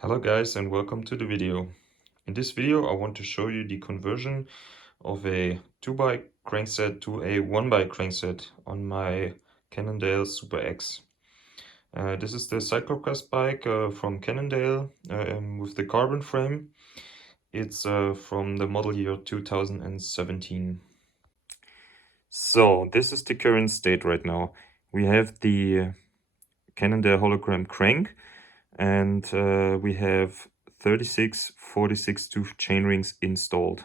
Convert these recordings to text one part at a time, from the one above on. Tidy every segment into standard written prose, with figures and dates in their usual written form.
Hello guys and welcome to the video. In this video I want to show you the conversion of a 2-bike crankset to a 1-bike crankset on my Cannondale SuperX. This is the cyclocross bike from Cannondale with the carbon frame. It's from the model year 2017. So this is the current state right now. We have the Cannondale hologram crank, and we have 36 46 tooth chainrings installed.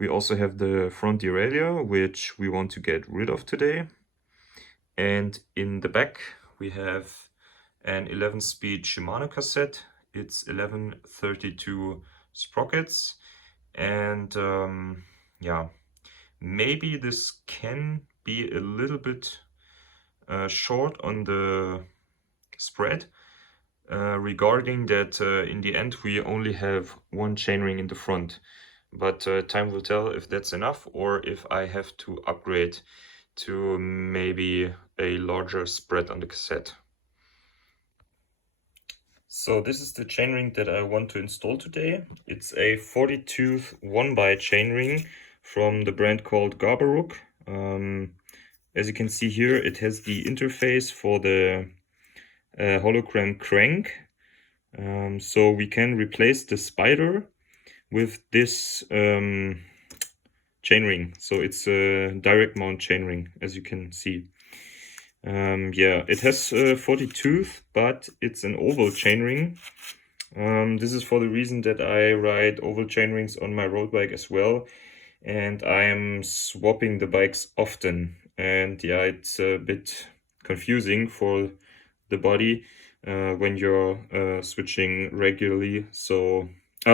We also have the front derailleur, which we want to get rid of today. And in the back we have an 11-speed Shimano cassette. It's 1132 sprockets, and yeah, maybe this can be a little bit short on the spread, regarding that in the end we only have one chainring in the front, but time will tell if that's enough or if I have to upgrade to maybe a larger spread on the cassette. So this is the chainring that I want to install today. It's a 40-tooth 1-by chainring from the brand called Garbaruk. As you can see here, it has the interface for the hologram crank, so we can replace the spider with this chainring. So it's a direct mount chainring, as you can see. Yeah, it has 40 tooth, but it's an oval chainring. This is for the reason that I ride oval chainrings on my road bike as well, and I am swapping the bikes often, and yeah, it's a bit confusing for the body when you're switching regularly, so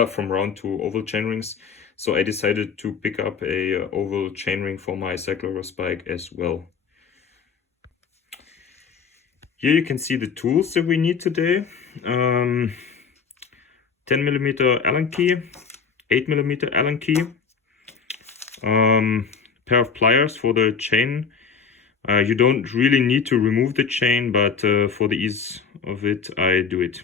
from round to oval chainrings. So I decided to pick up a oval chainring for my cyclocross bike as well. Here you can see the tools that we need today. 10mm Allen key, 8mm Allen key, pair of pliers for the chain. You don't really need to remove the chain, but for the ease of it, I do it.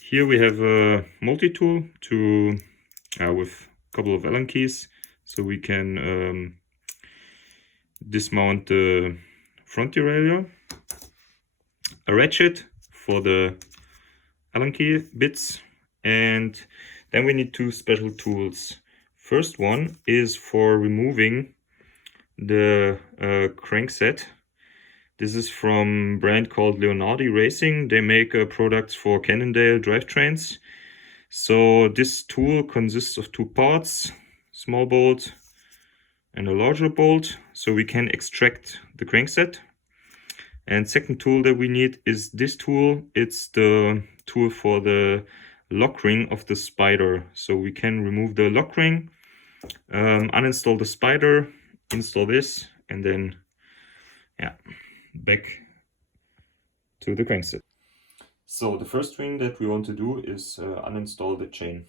Here we have a multi-tool to with a couple of Allen keys, so we can dismount the front derailleur. A ratchet for the Allen key bits, and then we need two special tools. First one is for removing the crankset. This is from a brand called Leonardi Racing. They make products for Cannondale drivetrains. So this tool consists of two parts, small bolt and a larger bolt, so we can extract the crankset. And second tool that we need is this tool. It's the tool for the lock ring of the spider. So we can remove the lock ring, uninstall the spider, install this, and then yeah, back to the crankset. So the first thing that we want to do is uninstall the chain.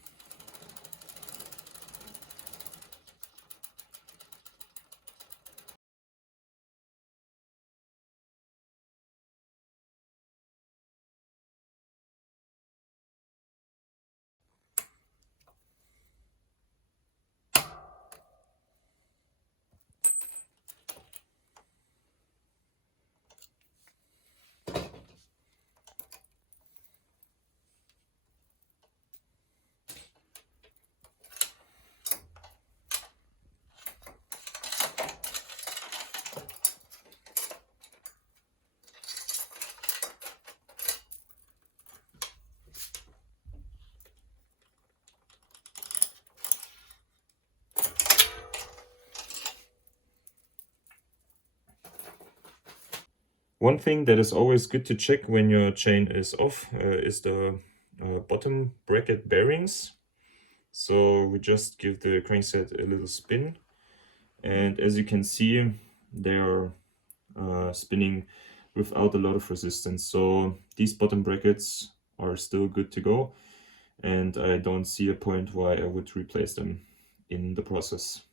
One thing that is always good to check when your chain is off is the bottom bracket bearings. So we just give the crankset a little spin, and as you can see, they're spinning without a lot of resistance. So these bottom brackets are still good to go, and I don't see a point why I would replace them in the process.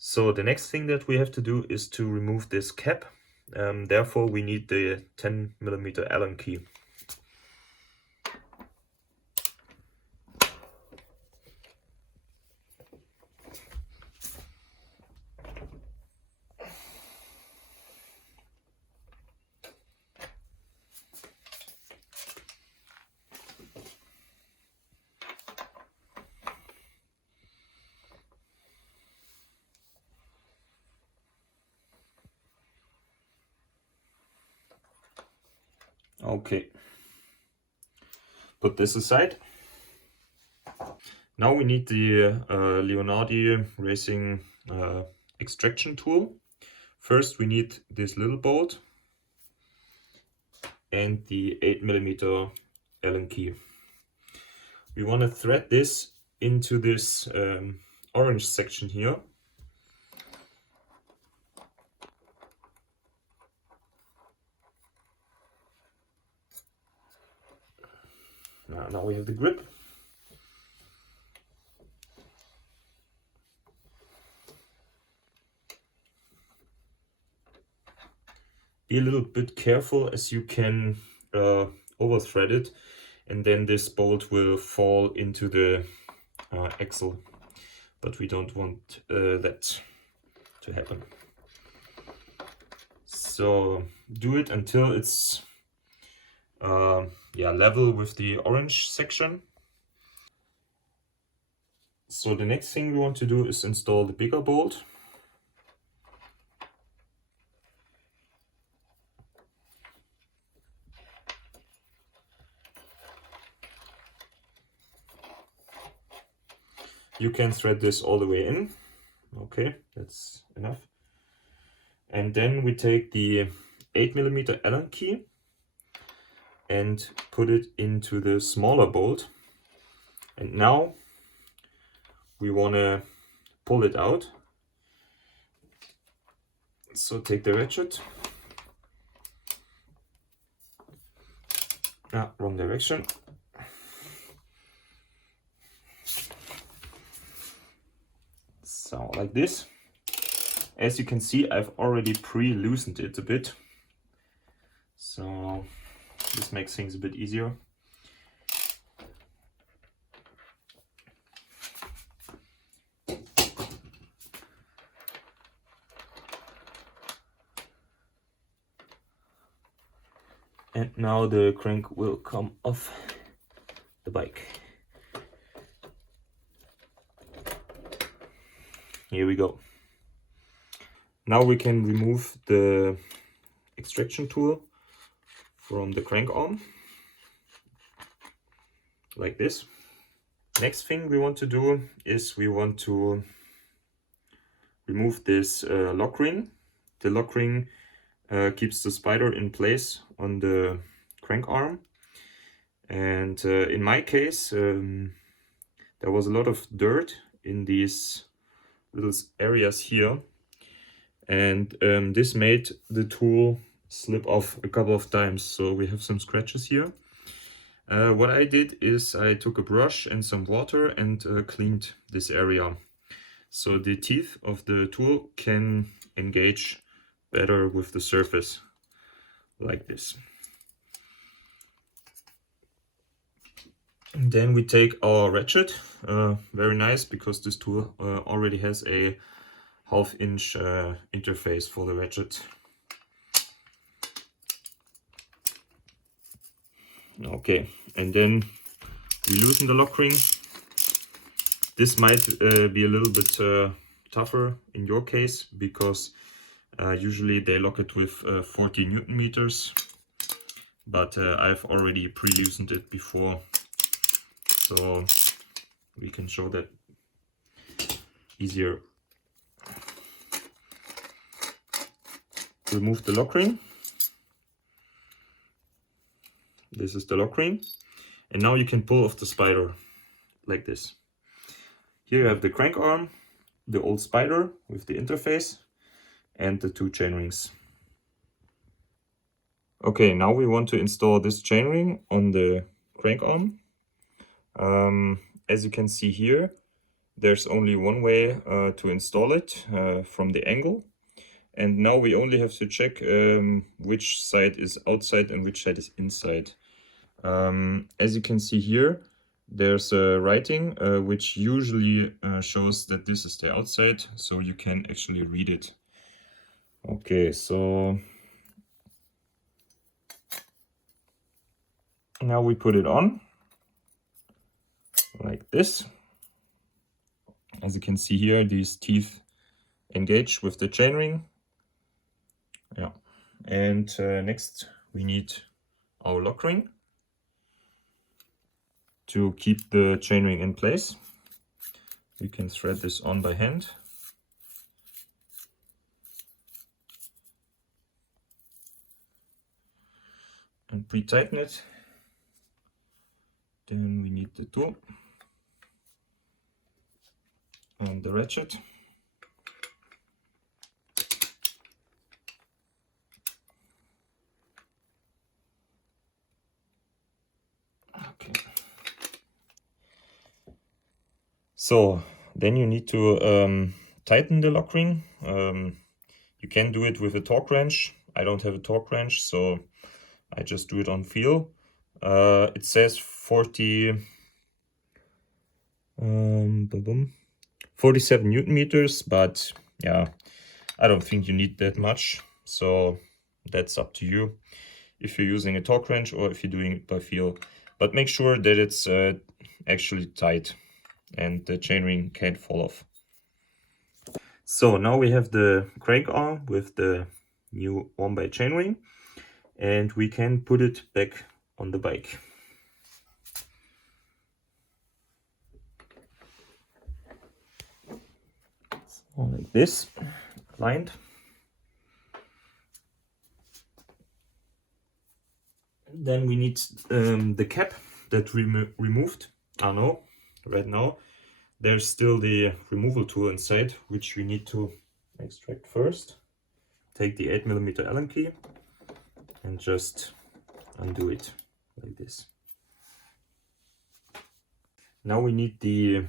So the next thing that we have to do is to remove this cap. Therefore we need the 10mm Allen key. Okay, put this aside. Now we need the Leonardi racing extraction tool. First we need this little bolt and the 8mm Allen key. We want to thread this into this orange section here. Now we have the grip. Be a little bit careful as you can over thread it, and then this bolt will fall into the axle, but we don't want that to happen. So do it until it's level with the orange section. So the next thing we want to do is install the bigger bolt. You can thread this all the way in. Okay, that's enough. And then we take the 8mm Allen key and put it into the smaller bolt. And now we want to pull it out. So take the ratchet. Wrong direction. So like this. As you can see, I've already pre-loosened it a bit. So this makes things a bit easier. And now the crank will come off the bike. Here we go. Now we can remove the extraction tool from the crank arm, like this. Next thing we want to do is we want to remove this lock ring. The lock ring keeps the spider in place on the crank arm. And in my case, there was a lot of dirt in these little areas here. And this made the tool slip off a couple of times. So we have some scratches here. What I did is I took a brush and some water and cleaned this area. So the teeth of the tool can engage better with the surface, like this. And then we take our ratchet, very nice because this tool already has a 1/2 inch interface for the ratchet. Okay, and then we loosen the lock ring. This might be a little bit tougher in your case because usually they lock it with 40 Newton meters, but I've already pre-loosened it before, so we can show that easier. Remove the lock ring. This is the lock ring, and now you can pull off the spider like this. Here you have the crank arm, the old spider with the interface, and the 2 chain rings. Okay, now we want to install this chainring on the crank arm. As you can see here, there's only one way to install it from the angle, And now we only have to check which side is outside and which side is inside. As you can see here, there's a writing which usually shows that this is the outside, so you can actually read it. Okay, so now we put it on like this. As you can see here, these teeth engage with the chainring. Yeah, and next we need our lock ring to keep the chainring in place. You can thread this on by hand. And pre-tighten it. Then we need the tool and the ratchet. Okay. So then you need to tighten the lock ring. You can do it with a torque wrench. I don't have a torque wrench, so I just do it on feel. It says 47 Newton meters, but yeah, I don't think you need that much. So that's up to you if you're using a torque wrench or if you're doing it by feel. But make sure that it's actually tight and the chainring can't fall off. So now we have the crank arm with the new 1x chainring, and we can put it back on the bike. So like this, lined. Then we need the cap that we removed. Oh no, right now there's still the removal tool inside, which we need to extract first. Take the 8mm Allen key and just undo it like this. Now we need the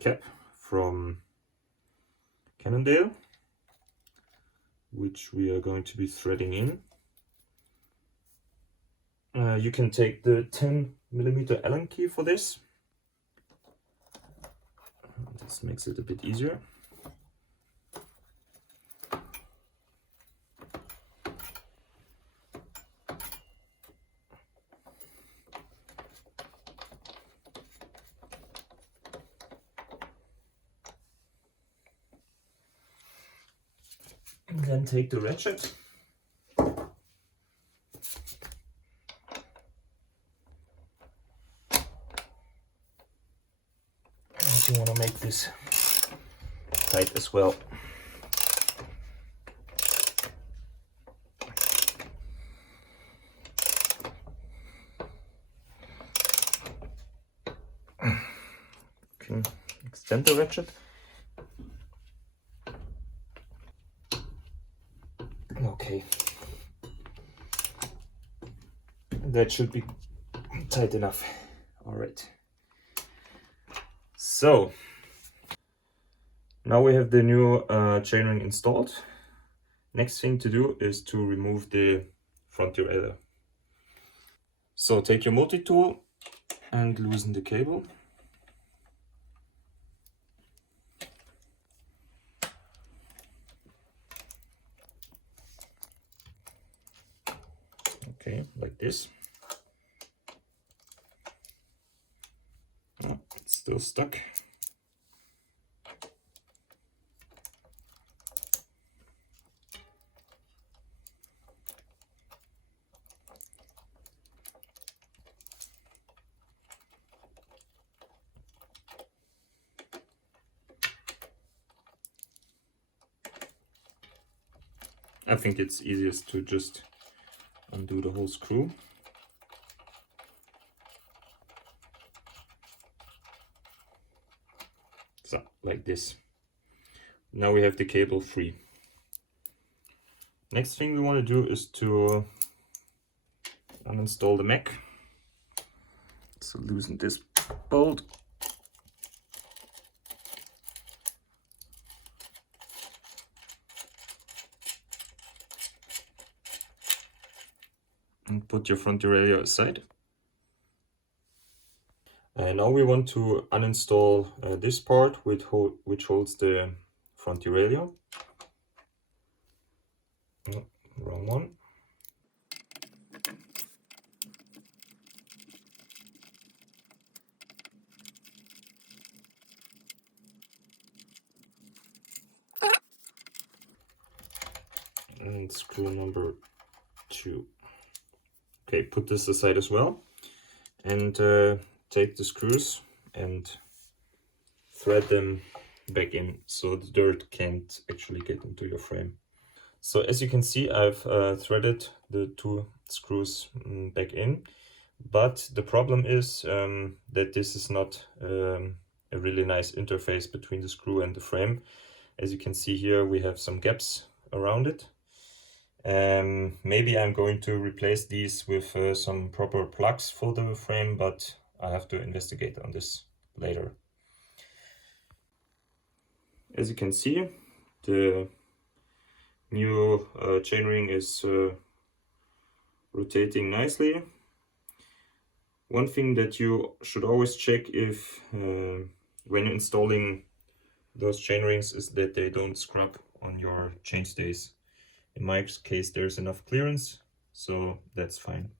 cap from Cannondale, which we are going to be threading in. You can take the 10mm Allen key for this. This makes it a bit easier. And then take the ratchet. And you want to make this tight as well. Okay, extend the ratchet. Okay, that should be tight enough. All right. So now we have the new chainring installed. Next thing to do is to remove the front derailleur. So take your multi-tool and loosen the cable. Okay, like this. Oh, it's still stuck. I think it's easiest to just undo the whole screw. So, like this. Now we have the cable free. Next thing we want to do is to uninstall the mech. So loosen this bolt. put your front derailleur aside. And now we want to uninstall this part which holds the front derailleur. Oh, wrong one. And screw number 2. Okay, put this aside as well, and take the screws and thread them back in so the dirt can't actually get into your frame. So as you can see, I've threaded the 2 screws back in, but the problem is that this is not a really nice interface between the screw and the frame. As you can see here, we have some gaps around it. Maybe I'm going to replace these with some proper plugs for the frame, but I have to investigate on this later. As you can see, the new chainring is rotating nicely. One thing that you should always check if when installing those chainrings is that they don't scrub on your chainstays. In my case, there's enough clearance, so that's fine.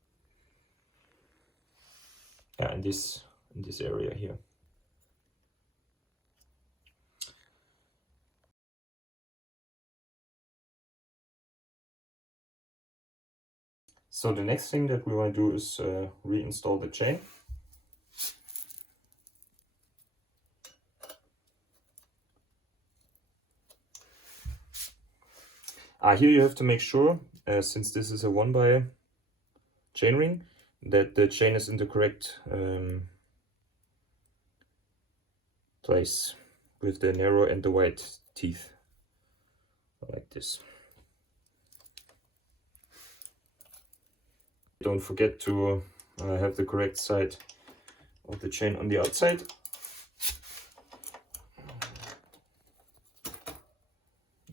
Yeah, in this area here. So the next thing that we want to do is reinstall the chain. Here you have to make sure, since this is a 1x chainring, that the chain is in the correct place with the narrow and the wide teeth, like this. Don't forget to have the correct side of the chain on the outside.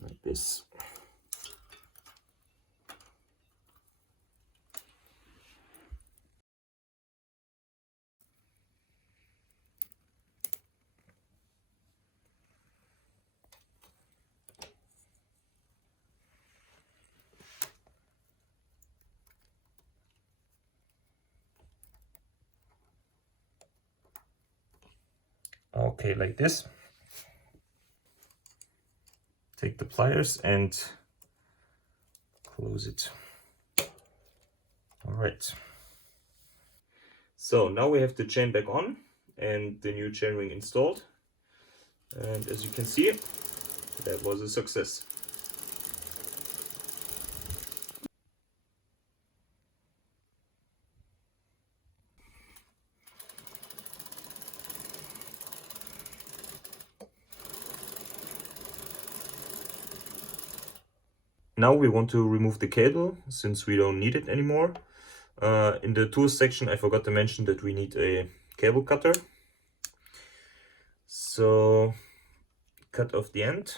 Like this. Okay, like this. Take the pliers and close it. All right. So now we have the chain back on and the new chainring installed. And as you can see, that was a success. Now we want to remove the cable since we don't need it anymore. In the tools section, I forgot to mention that we need a cable cutter. So cut off the end.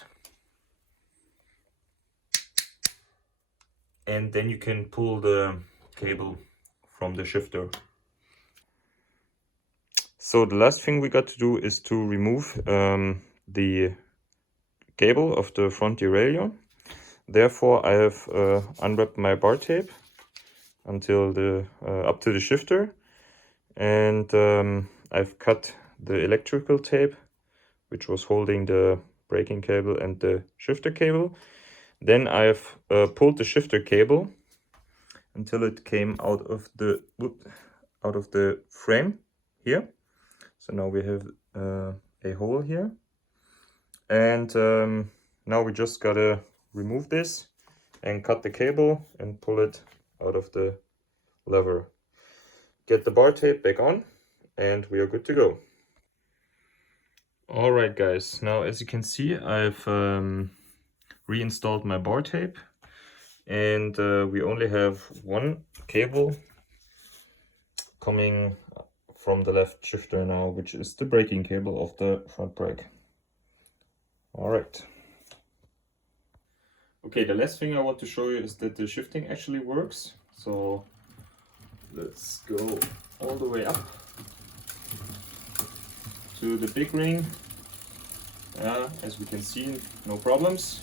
And then you can pull the cable from the shifter. So the last thing we got to do is to remove the cable of the front derailleur. Therefore, I have unwrapped my bar tape until the up to the shifter, and I've cut the electrical tape, which was holding the braking cable and the shifter cable. Then I've pulled the shifter cable until it came out of the frame here. So now we have a hole here, and now we just gotta remove this and cut the cable and pull it out of the lever. Get the bar tape back on and we are good to go. Alright guys, now as you can see, I've reinstalled my bar tape, and we only have one cable coming from the left shifter now, which is the braking cable of the front brake. Alright. Okay, the last thing I want to show you is that the shifting actually works. So let's go all the way up to the big ring. As we can see, no problems.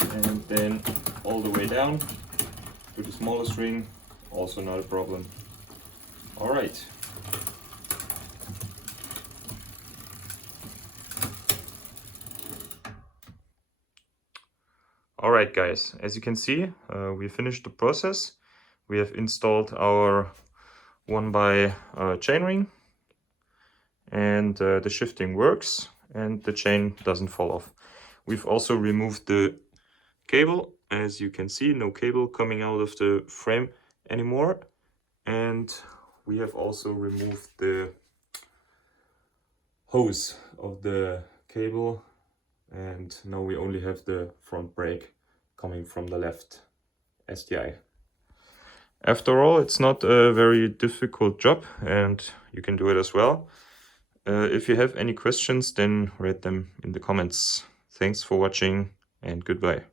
And then all the way down to the smallest ring, also not a problem. All right. All right, guys, as you can see, we finished the process. We have installed our 1x chainring, and the shifting works and the chain doesn't fall off. We've also removed the cable. As you can see, no cable coming out of the frame anymore. And we have also removed the hose of the cable, and now we only have the front brake coming from the left STI. After all, it's not a very difficult job and you can do it as well. If you have any questions, then write them in the comments. Thanks for watching and goodbye.